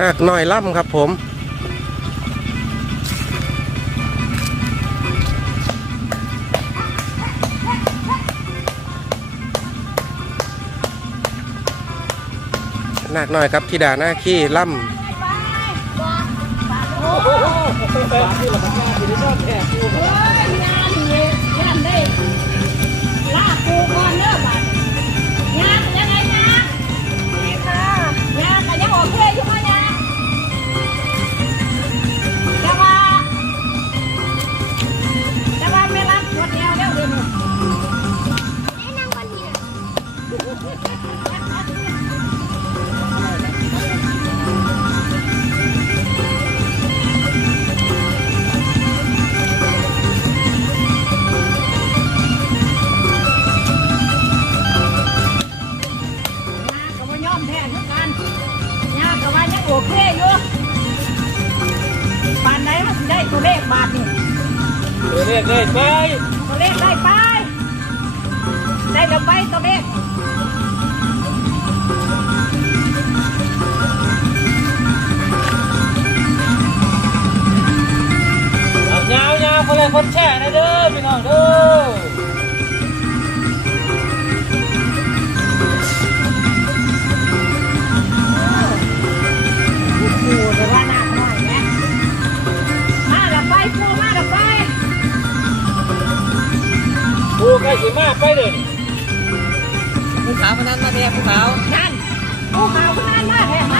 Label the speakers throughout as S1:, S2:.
S1: นาคน้อยล่ำครับผม หนาคน้อยครับธิดาหน้าขี้ล่ำ
S2: โอ
S3: เคอยู่ปานไหนมันได้ตัวเลขบาทนี่
S2: เดี๋ยวเรียกเลยไป น้องเด้อ
S3: ปูแต่ว่าหนักหน่อยนะมาและไปปูมาและไป
S2: กูใกล้สิมาไปเลย
S4: ผู้สาวคนนั้นมาแม่ผู้สาว
S3: นั่นปูขาวคนนั้นมาแถมมา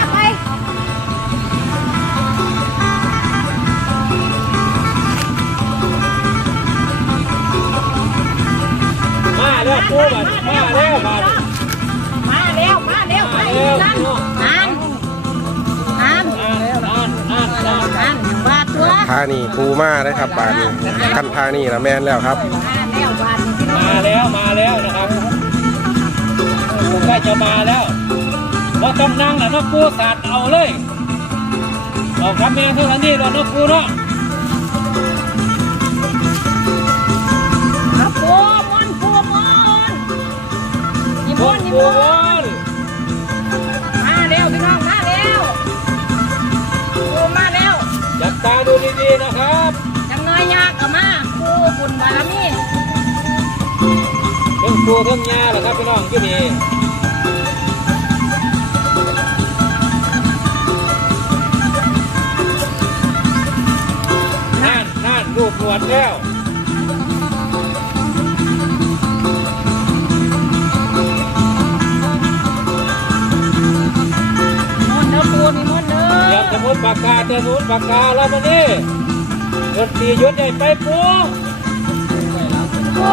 S2: มาแล้วกูบัดมาแล้วบัด
S3: มาแล้วมาแล้ว
S2: มาแล้ว
S3: นั่นนั่นนั่น
S2: มาแล้วนั่น
S3: บาตัว
S1: พานี่ปูมาได้ครับบาทนี่คันพานี่ละแมนแล้วครับ
S3: มาแล้วบาทนี่พี่น้อง
S2: มาแล้วมาแล้วนะครับใกล้จะมาแล้วว่าต้องนั่งนะนกกูสัตว์เอาเลยเอาคำเมียทุกทันทีแล้วนกกูเนาะ
S3: นี่มอนนี่
S2: กู
S3: ม
S2: ว
S3: อน
S2: น
S3: มาแล้วพี่น้องมาแล้วปูมาแล้ว
S2: จับตาดูดีๆนะครับ
S3: จังน้อยยากกับมาปูบุญบารมี
S2: เรื่องปูเรื่องยาแหละครับพี่น้องที่นี่นั่นนั่นรูปหนวดแล้ว
S3: เต
S2: รีย
S3: อ
S2: มสมุดปากกาเตรียมสมุดปากกาแล้วมานี่ดนตรีหยุดได้ไปปู
S3: ปู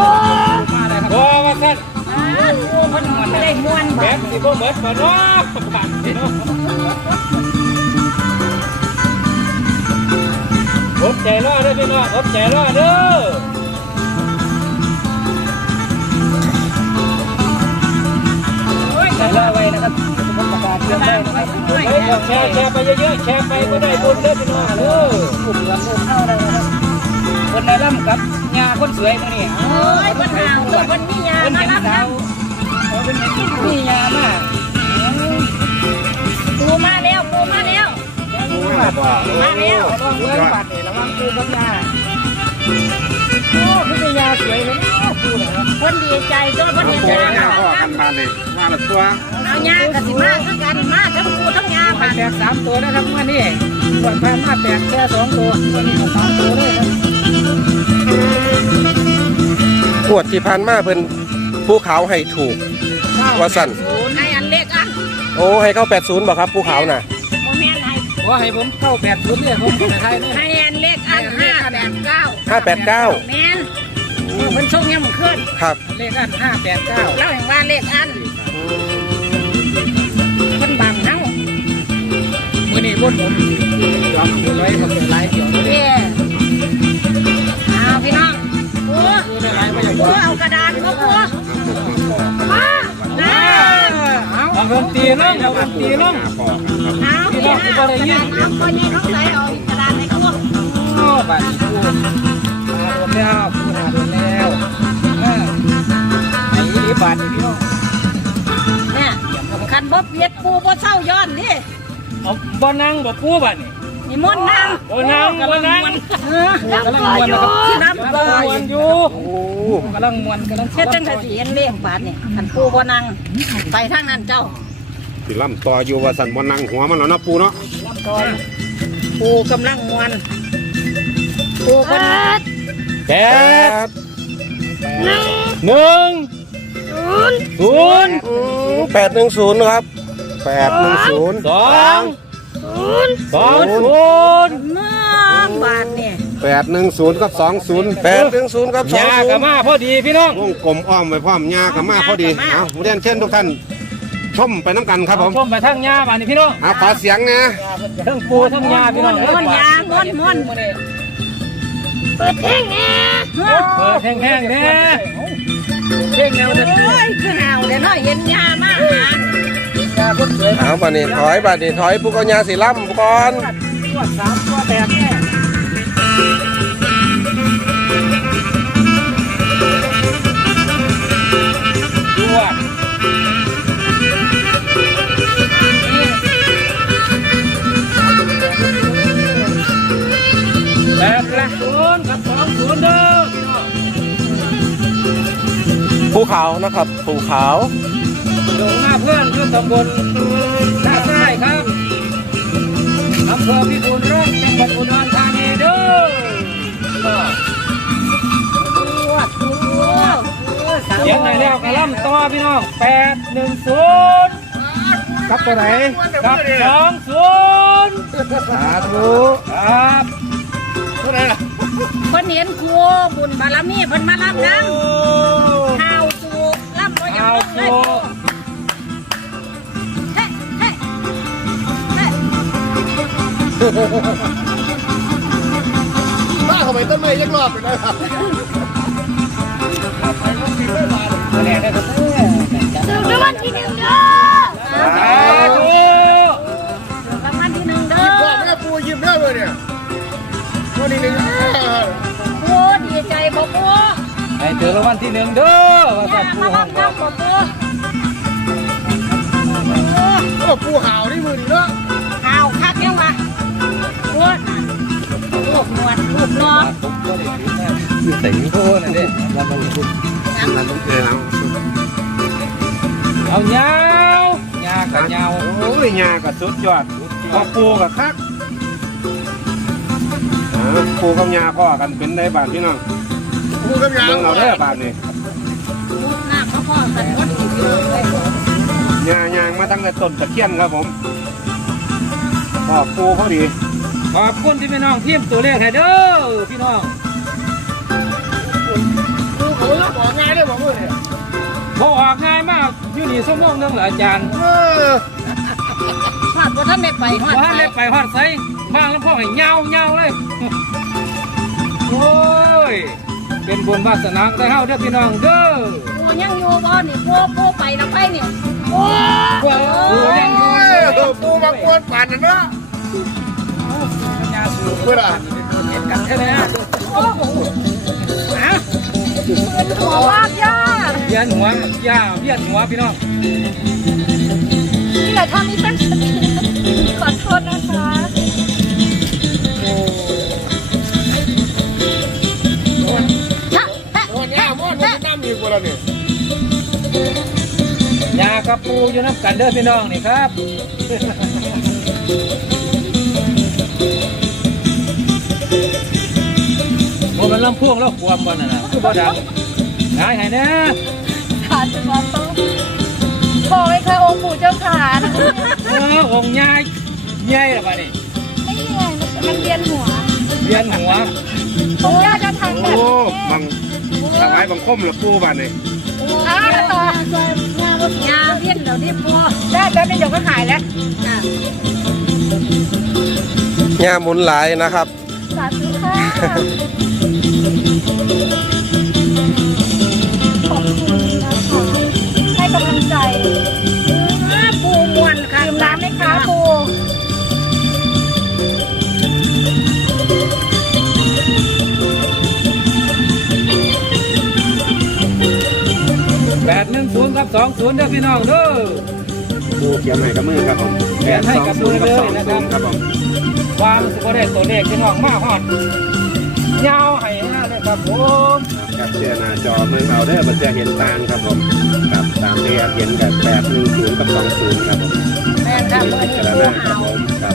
S2: พอว่าท่าน
S3: อ่าปูเพิ่นไม่ได้ม่วน
S2: แบ
S3: บ่
S2: บสิบ่เหมือนกันเนาะบัดนี่เนาะอดใจรอเด้อพี่น้องอดใจรอเด้อ
S4: แช
S2: ร์แชร์ไปเยอะๆแชร์ไปก็ได้บุญเด้อพี่น้องเด้อ
S4: ผู้เหลือผู้เข้าได้นะครับคนในล่ำกับงาคนสวยมาเนี่ย
S3: โอ้ยเพิ่นหาวตัวเพิ่นมียา
S4: คน
S3: มารับ
S4: สาวเขาเป็นเห็นมียามา
S3: ปูมาแล้วปูมาแล้วปูมาแล้ว
S4: ระวังเมืองบัดระวังปูกับยาโอ้คือมียาสวยเลยเนาะปูเนี่ย
S3: คนดีใจตัวคนเห็นยามาครับ
S1: มาเลยมาละตัว
S3: เอายากสิมาคือกันมาทั้งปูทั้งยา
S4: ไป
S3: มา
S4: แตกสามตัวนะครับวันนี้ส่วนแพนมาแตกแค่สองตัววันนี้สามตัวเลยครับ
S1: ปวดที่พันมาเพิ่นภูเขาให้ถูกว่าสั่น
S3: ให้อันเล็กอะ
S1: โอ้ให้เข้า 80บ่ครับภูเขาน่ะ
S3: โมเมนให้
S4: ว่าให้ผมเข้าแปดศูนย์เนี่ยผมเป็นไทยเนี่ย
S3: ให้อันเล็กอันห้าแปด เก้า
S1: 589
S3: แมนเพิ่นส่งยังมันขึ้น
S1: ครับ
S4: เลขอันห้าแปดเก้า
S3: เล่าอย่างว่าเลขอันเพิ่นบังเฮา
S4: มือนี้บนผมยอมดูไว้ผมเป็นลายเขียวเลย
S3: เด้เอาพี่น้องปู
S4: ดูในลายมาอย่าง
S3: ปู
S4: ว่า
S3: เอากระดาษมาปูมานะ
S4: เอา
S2: เอาดนตรีลงเอาดนตรีลง
S3: เอาพี่น้องกระดาษน้ำคนนี้เขาใส่เอากระดาษในตู้
S4: โอ้บัดปูมาโดนแล้วปูหาโดนแล้วไอ้ยี่ บาทนี่พี่น้อง
S3: เนี่ยคันบ่เปียกปูบ่เศร้าย้อนนี่
S2: เเอาบ่นั่งบ่ปูบัดนี่
S3: นี่มนต์นาง
S2: บ่นั่งบ่นั่ง
S3: น้ำก็อยู่น้ำก็
S2: มวนอยู่
S1: โอ้
S4: กำลังมวนกำลัง
S3: เช็ดจังไดสิเห็นเลขบาทนี่คันปูบ่นั่งไปทางนั้นเจ้า
S5: สิล่ำต่ออยู่ว่าสันบนนั่งหัวมันแล้วเนาะปูเนาะ
S3: ปูกำลังมวนปูเพิ่น
S2: แป
S1: แป
S2: ด
S1: ด
S2: หนึ่ง ศูนย์
S1: แปดหนึ่งศูนย์ครับแปดหนึ่งศูนย์
S2: สองสองศูนย์
S3: น้ำบาทนี่
S5: แปดหนึ่งศูนย์กับสองศูนย์
S1: แปดหนึ่งศูนย์ครับสอง
S2: ยา
S1: ศู
S2: กับ
S1: นย์
S2: มาพอดีพี่น้อง
S5: วงกลมอ้อมไว้พร้อมยากับมาพอดีเอาเรียนเช่นทุกท่านชมไปน้ำกันครับผม
S2: ชมไปทั้งยาบ้านนี่พี่น้อง
S5: เอาขอเสียงนะ
S2: ทั้งปูทั้งยาพี่
S3: ม
S2: น้
S3: ว
S2: อนง
S3: มวนยามวนมวน เปิดเพลงแน่
S2: เปิดแห้งๆเนี่ย
S3: เงแนวเด็ดโอ้ยคือหาวเดี๋ยวน้อยเย็นยามาหา
S4: ยาคนสวย
S1: เอาบาดนี้ถอยบาดนี้ถอยผู้กญาสีล่ำก่อน
S4: ตัวสามตัวแตกแน่
S2: ดู
S1: ขานะครับภูเขา
S2: ลงหน้าเพื่อนคือตำบลท่าทรายครับอำเภอพิบูลรักจังหวัดอุดรธานีเด้อ
S3: ตัวตัวสาว
S2: เสียงไหนแล้วกระล่ำต่อพี่น้องแปดหนึ่งศูนย์
S1: ครับตัวไหน
S2: กับสองศูนย์
S1: สาธุ
S2: ครับ
S3: เพิ่นเห็นครูบุญบารมีเพิ่นมารับน้ำ
S2: เอา
S3: งเล
S2: โค
S3: ยเฮ้เฮ้เฮ้
S5: มาเข้าไปต้นไม้ยักรอบไปเลยครับ
S2: คะแนนได้ครับ
S3: ถึงรางวัลที่หนึ่งเด้อ
S2: สาธุ
S3: รางวัลที่หนึ่งเด้อ
S5: แม่ปูยิ้มได้เลยเนี่ยวันนี้หนึ่ง
S3: โอ้ดีใจบ่ปู
S2: ให้เจอรางวัลที่หนึ่งเด้อว่า
S3: ย่า
S2: สัตว์
S3: มา
S2: ผู้ห้
S3: รั
S2: อบง
S3: น้ำบ่ปูโอ้
S5: ก็ปูหาวนี่มือนี่เนาะ
S3: ข้าวคักยังวะปวดลูกหนวดลูกน้อง
S2: แต่งโทษนะเด้
S5: นั่นต้องเจอแล้ว
S2: เอาเงายากับเงา
S5: โอ้ยยากับสุดยอดพอปูกับคักปูกับยาพ่อกันเป็นได้บาทพี่น้อง ปูกับยาเราได้บาทนี่
S3: ลูกน้ำเขาพ่อกันวัดอีกเลย
S5: ยายางมาตั้งแต่ต้นตะเคียนครับผมพ่อปูพอดี
S2: ขอบคุณที่พี่น้องทีมตัวเลขให้เด้อพี่น้อง
S5: ปูเขาบอกง่ายได้บอกว่าเนี่ย
S2: พอออกง่ายมากอยู่นี่สมองนึงเหรออาจารย์
S5: เออ
S3: หอดว่าท่านได้ไปหอด
S2: ว่า
S3: ไป
S2: เล็ไปฮอดไสบ้างแล้วพ่อให้เงาเงาเลย โอ้ย เป็นบุญวาสนาได้เฮาเด้อพี่น้องเด้อ
S3: ปูยังอยู่บ่นี่ปูปูไปแล้วไปนี่โอ้
S2: ว่าโอ้ยังอยู่
S5: ปูบางควนปั่นนะเนาะ
S2: ยาสูบ
S5: เพื่อนอะ
S2: กันแค่นี้
S3: โอ้โหอะเป็นหัววาดย่า
S2: เวียนหัวย่าเวียนหัวพี่น้อง
S3: นี่แหละถ้ามีตั้งสติขอโทษนะคะฮะ
S5: กั
S2: บปูอยู่น้ำกันเด้อพี่น้องนี่ครับโอ้มันลำพ่วงแล้วความมันน่ะนะคือบ่ดังหายหายแน่
S3: ขาดจะมาต้องขอให้ค่ะองค์ปู่เจ้าขานะคะ
S2: เออองค์ยายใหญ่ละบ้านี่
S3: ไม่เหนื่อยมันเวียนหัว
S2: เวียนหัว
S3: ปู่ย่าจะทำแบบ
S5: โอ้
S3: นี้
S5: บางถวายบังคมหรือปูบ้านนี่
S3: อ้าวต่อ ยาเวียนเดี๋ยวนี้ปู่ได้แล้วนี่เดี๋ยวก็ขายแล้วจ้ะ
S1: ยาหมุนหลายนะครับ
S3: สาธุค่ะ
S2: ศูนย์กับสองศูนย์เด้อพี่น้องเด้อ
S5: ปูเขียนให้กับมือครับผมแปดสองศูนย์กับสองศูนย์ครับผม
S2: วางสิบ่ได้ตัวเลขพี่น้องมาฮอดยาวให้นะเลยครับผม
S5: ครับเจอหน้าจอมือเอาเด้อมันจะเห็นตางครับผมกับตามที่เห็นกับแปดหนึ่งศูนย์กับสองศูนย์ครับผม
S3: แม่ค่ะ
S5: มี
S3: เมื่อ
S5: พิ
S3: นี้
S5: จาร
S3: ปู
S5: ณาครับ
S3: เอา
S5: ผมครับ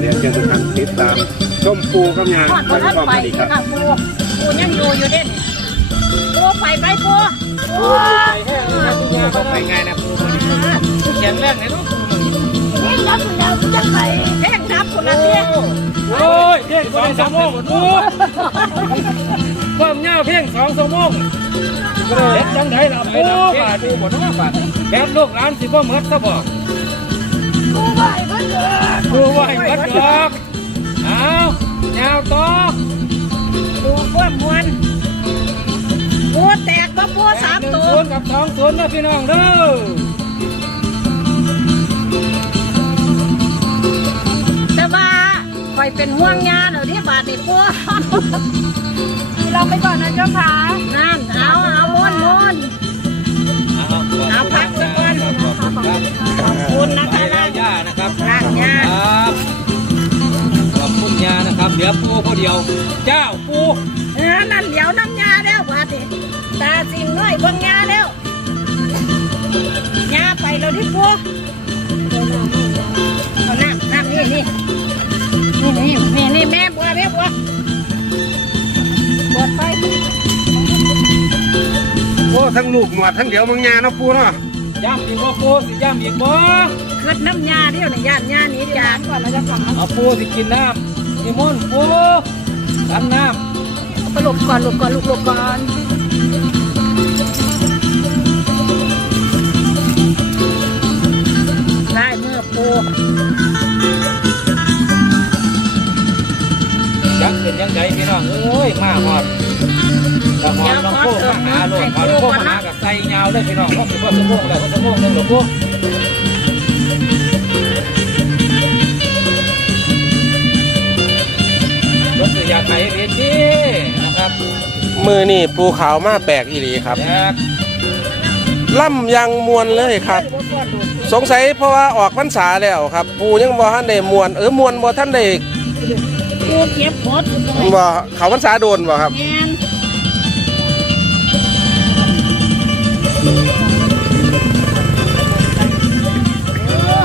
S5: เรียนเชิญทุกท่านติดตามชมปูกับยาง
S3: ทอด
S5: ไป
S3: บ่ทัน
S5: พร้อม
S3: ไป
S5: กันอีกครับ
S3: ค่ะปูปูยังอยู่อยู่เด่น ปูไปไปปูปู
S2: ไปแห้งนะพี่ยา
S5: ไปไงนะปูมา
S2: เขียนแรกในรูป
S3: นี่รับแล้วจะไปแห้งรับคนละเพียง
S2: โอ้ยเพ่งสองชั่วโมงปูความยาวเพ่งสองชั่วโมงเด็ดจังไดล่ะปูบาดปูบ่น้อบาดแบบลูกหลานสิบ่เหมือนซะบ่
S3: ปูไปเพิ่นเด้อ
S2: ปูว่าให้วัดดอกเอายาวต่อ
S3: ปูกว้างมวน
S2: ศูนย์กับสองศูนย์นะพี่น้องเด้อ
S3: แต่ว่าคอยเป็นห่วงยาเดี๋ยวที่บาดนี่ปูเราไปก่อนนะเจ้าค่ะนั่นเอาเอามวนมวนเอาพักสักวัน
S2: ขอบคุณครับ
S3: ขอบคุณนะ
S2: ไป
S3: คะ
S2: แล้
S3: นะ
S2: วย่านะครับ
S3: ร่างยา
S2: ครับขอบคุณยานะครับ เดี๋ยวปูผู้เดียว เจ้าปู
S3: เออนั่นเดี๋ยวน้ำยาแล้วบาดนี่ ตาสิงน้อยเบิ่งยาแล้วยาไปแล้วที่ปูเอาน้ำน้ำนี่นี่นี่นี่นี่นี่แม่บัวแม่บัวบัวไป
S5: โอ้ทั้งลูกหนวดทั้งเดี๋ยวมึงยาเนาะปูเนาะ
S2: ย่ำอีกบ่ปูสิย่ำอีกบ่
S3: ขึ้นน้ำยาเดียวนี่ย่านยานี้จานก่อนเราจะฟัง
S2: เอาปูสิกินน้ำนิมนต์ปูทำน้
S3: ไปหลบก่อนหลบก่อนหลบหลบก่อน
S2: ยักษ์เป็นยังไงพี่น้องเอ้ยมาหอดกระหอดน้องโค้มาหาโลดหอดน้องโค้มาหากับใส่ยาวเลยพี่น้องเขาเป็นว่าสมองแล้วว่าสมองหนึงหรอปูรถอยากไปเรียนดีนะครับ
S1: มือนี่ปูขาวมาแปลกอีหลีครับ
S2: อยาก
S1: ล่ำยังมวนเลยครับ สงสัยเพราะว่าออกพรรษาแล้วครับ ปูยังบ่ท่านได้มวนเออมวนบ่ท่านได้
S3: ปูเก็บหมด
S1: บ่เขาพรรษาโดนบ่ครับ
S3: แมน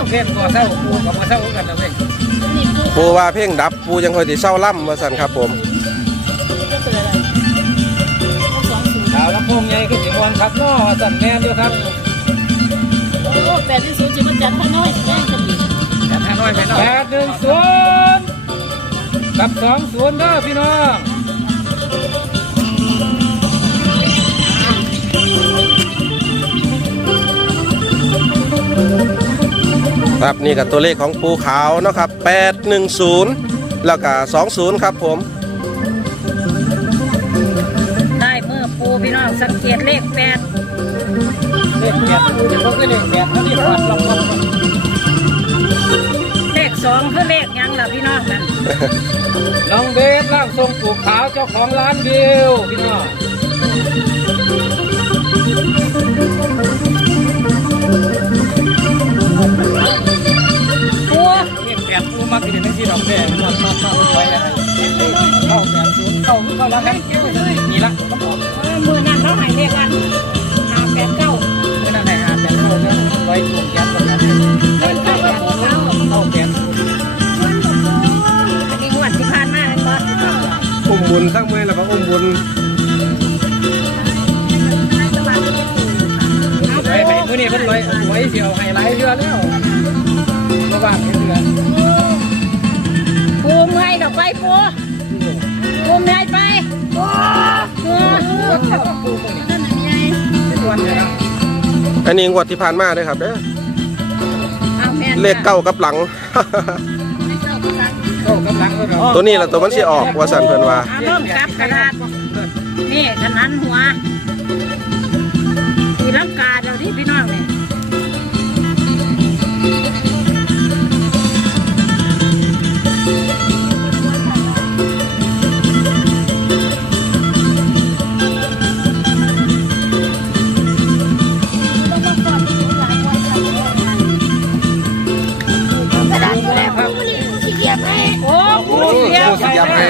S2: เพ่งก่อเศร้าปูกับมาเศร้ากันนะเว้ย
S1: ปูว่าเพ่งดับปูยังคอยสิเศร้าล่ำว่าซั่นครับผม
S2: ดาวลำโพงใหญ่ขึ้นอีกวันครับเนาะสั่นแน่นอยู่ครับ
S3: โอ้ แปดที่ศูนย์จิมันจัดให้น้อยแม่งจะมี
S2: แต่ห้าน้อยไปหน่อยแปดหนึ่งศูนย์กับสองศูนย์เด้อพี่น้อง
S1: ครับนี่กับตัวเลขของปูขาวเนาะครับ 810 แล้วก็20 ครับผม
S3: ได้เมื่อปูพี่น้องสังเกตเลขแปด
S2: เลขแปดปูจะพกได้เลขแปดเท่านี้ครับลำลำ
S3: เลขสองคือเลขหยังล่ะพี่น้องนั่น
S2: น้องเบสร่างทรงปูขาวเจ้าของร้านวิวพี่น้อง
S3: ปู
S2: เลขแปดปูมักจะเป็นที่ดอกแดงมันมันมันไว้แล้วเข้าแปดศูนย์เข้าเข้าแล้วครับนี่ละครับผม
S3: เออมือนั่นเขาให้เลขกัน เรื่
S2: องไว้ตรงแขนกับแขน
S3: เลขเก้ากับปูเข้า
S2: แขน
S3: อันนี้งวดที่ผ่านมาเห็นปะ
S5: อุ้มบุญทั้งมือแล้วก็อุ้มบุญ
S2: ไปไปมื้อนี้เพิ่นไว้ไว้เสียวไฮไลท์เรือแล้วระหว่างเรือ
S3: ปูเมื่อยดอกไปปูปูเมื่อยไปปูเมื่อยนั่นน่ะไง
S2: ตัวนเลยนะ
S1: อันนี้งวดที่ผ่านมาเด้อครับเด้อ
S3: เอาแม่น
S1: เลขเก้ากับหลัง
S2: เข้ากำลังไว้ก่อน
S1: ตัวนี้ล่ะตัวมันสิออกว่าซั่นเพิ่นว่า
S3: เอาเริ่มกลับกระดาษนี่ขนาดหัวตีลังกาเดี๋ยวที่พี่น้องเนี่ย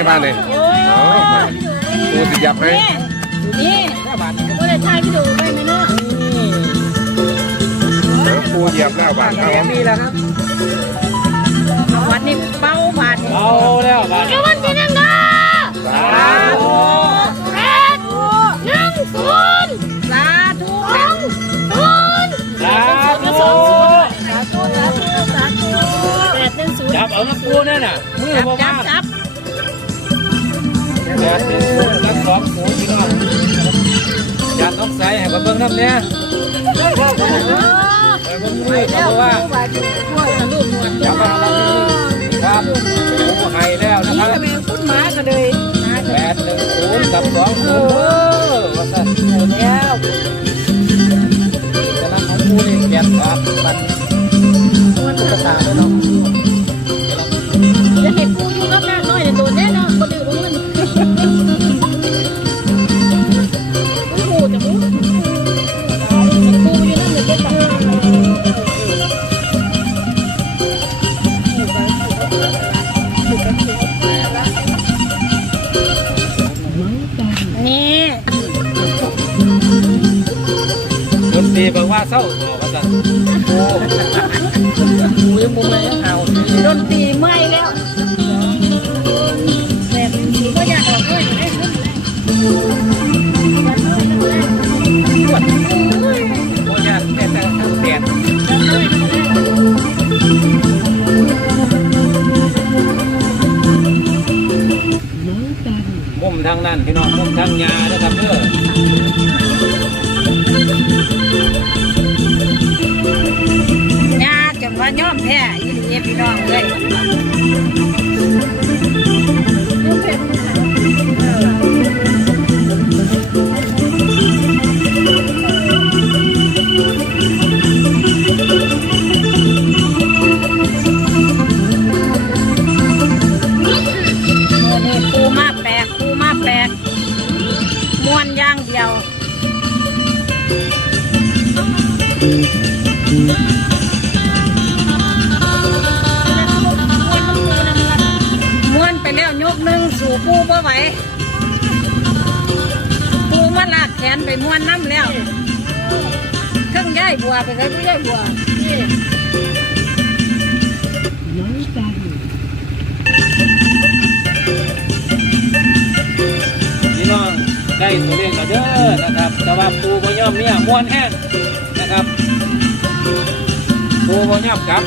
S3: บให้
S1: มาเนี่ย
S3: โอ้ย
S1: เอามาปูสิยับให้
S3: นี่นี่
S4: แค่บาทนี้
S3: ก็เลยทายพี่ดูได้ไหมเนาะ
S1: เอาปูเหยียบแล้วบาดเอา
S4: มีแล้วครับ
S3: วันนี้เป้าบาท
S2: เอาแล้วบาด
S3: รางวัลที่หนึ่งนะ
S1: สาธุ
S3: แปดหนึ่งศูนย์สาธุสองศูนย์
S2: สาธุ
S3: สาธุสาธุสาธุแปดหนึ่งศูนย์
S2: จับเอาน้ำปูนั่นน่ะมือ
S3: จับ
S2: บ่
S3: จั
S2: มา
S3: บจับ
S2: แปดหนึ่งศูนย์กับสองศูนย์พี่น้องอยากต้องใส่ให้กับเบิ่งน้ำเนี่ย
S3: เออ
S2: แต่เบิ่งมือเพราะว่า
S3: บาทช่วยกันลูกหนวด
S2: จับมาแล้วครับปูให้แล้วนะครับ
S3: ก็เป็นพุทธหมาก็เลยนะ
S2: แปดหนึ่งศูนย์กับสองศูนย์เออว่าสั่น
S3: แล้ว
S2: แต่ละของปูนี่แปดสามปัน
S3: มันตุ๊กตาด้วยเนาะ บอก
S2: ว่าเศร้าเอาว่าสั่น
S4: มือมุมเลยเอา
S3: ดนตีเมื่อยแล้วแบบนี้ก็อยากออกด้วยได้ขึ้นปวด
S2: โอ้ยแต่แต่ทั้งแปดมุมทางนั้นพี่น้องมุมทางยานะครับเด้อ
S3: ย่อมแพ้ยินดีพี่น้องเลย แขนไปม้วนน้ำแล้วเครื่องย่ายบัวไปใส่ผู้ย่ายบัวนี่
S2: พี่น้องได้ตัวเลขแล้วเด้อนะครับ แต่ว่าปูบ่ยอมเนี่ยม้วนแห้งนะครับปูบ่ยอมกลับ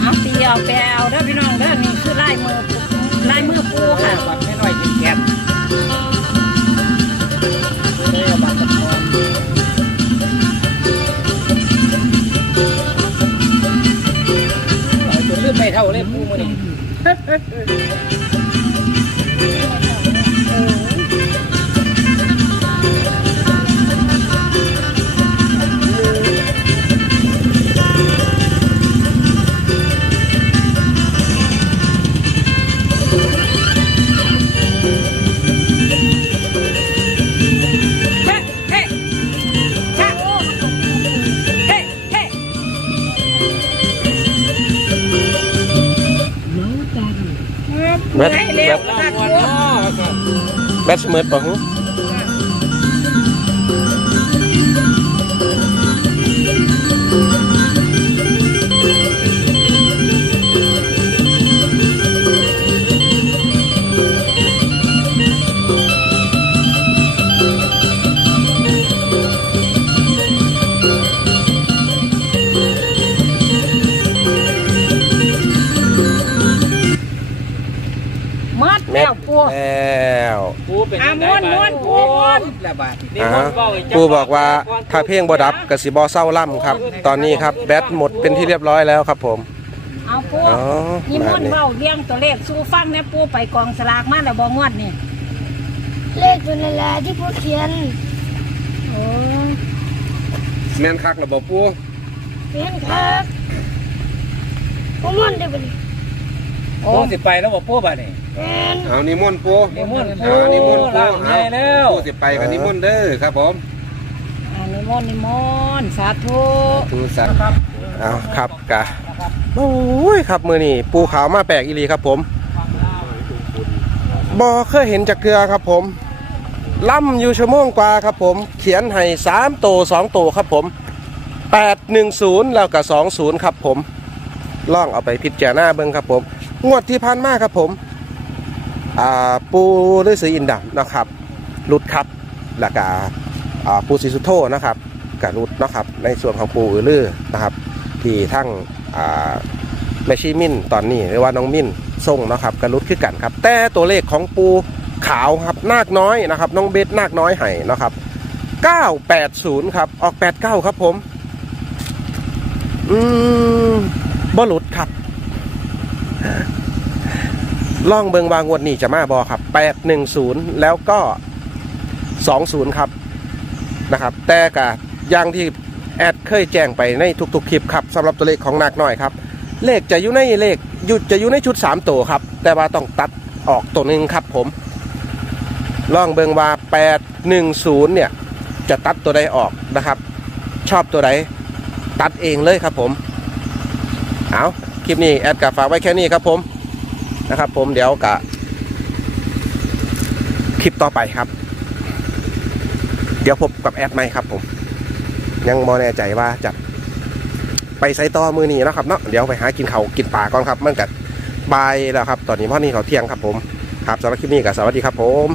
S3: เอาตีเอาแปลเอาเด้อพี่น้องเด้อนี่คือลายมือ ลายมือปูค่ะ
S2: บัตรไม่น้อยกินแกน
S4: ได้บาทตะกอนจนลืมไม่เท่าเลยปูมือนี่
S1: แบต
S3: เอ่า
S2: ม้วนเว้าให้เจ้
S1: ปูบอกว่าถ้าเพลงบ่ดับกสิบ่เศร้าล่ำครับ ตอนนี้ครับแบตหมดเป็นที่เรียบร้อยแล้วครับผม
S3: เอาปู
S1: อ๋อ
S3: นี่
S1: มา
S3: ม่วน
S1: เนี่ย
S3: เว้าเรียงตัวเลขสู้ฟังเนี่ยปูไปกองสลากมาแล้วบ่งวดนี่
S6: เลขตัวนั่นแหละที่พูดเขียน
S3: โอ้
S1: แม่นคักระบบปู
S6: เป็นครับผมมันได้บ่นี่
S2: ปูสิไปแล้วบ่ปูบัดนี้
S6: เป็น
S1: เอานิมนต์ปู
S2: นิมนต์ปู
S1: เอานิมนต์ปู
S2: ลาก
S1: เอา
S2: แม่แล้ว
S1: ปูสิไปกับนิมนต์เด้อครับผม
S3: อันนี้มมนต์นิมนต์สาธุ
S1: ทูสัตว์เอาครับกะโอ้ยครับมือนี่ปูขาวมาแปลกอีหลีครับผมบอเคยเห็นจากเกลือครับผมล่ำอยู่ชั่วโมงกว่าครับผม เขียนให้สามโตสองโตครับผมแปดหนึ่งศูนย์แล้วกับสองศูนย์ครับผมล่องเอาไปพิจารณาเบิ้งครับผม งวดที่พันมากครับผมอ่า ปูฤาษีอินดำนะครับรุดครับแล้วก็ปูซิสุโธนะครับกับรุดนะครับในส่วนของปูอือลือนะครับ ที่ทั้งแมชีมินตอนนี้หรือว่าน้องมินส่งนะครับกับรุดคือกันครับ แต่ตัวเลขของปูขาวครับนาคน้อยนะครับน้องเบสนาคน้อยไห่นะครับ980ครับออก 89 ครับผม อืมบ่หลุดครับ ล่องเบิงวางงวดนี้จะมาบอครับ 810 แล้วก็ 20 ครับนะครับ แต่กะอย่างที่แอดเคยแจ้งไปในทุกๆคลิปครับสำหรับตัวเลขของนักหน้อยครับ เลขจะอยู่ในเลขยู่จะอยู่ในชุด 3 ตัวครับ แต่ว่าต้องตัดออกตัวหนึ่งครับผมล่องเบิงว่า 810 เนี่ย จะตัดตัวใดออกนะครับ ชอบตัวใดตัดเองเลยครับผม เอาคลิปนี้แอดกับฝากไว้แค่นี้ครับผม นะครับ ผมเดี๋ยวกะคลิปต่อไปครับ เดี๋ยวพบกับแอดไหมครับ ผม ยังมอแน่ใจว่าจะไปไซต่อมือนี้นะครับเนาะเดี๋ยวไปหากินเขากินป่าก่อนครับมันกัดบายแล้วครับ ตอนนี้พ่อนี่เขาเที่ยงครับ ผมครับสำหรับคลิปนี้กับสวัสดีครับ ผม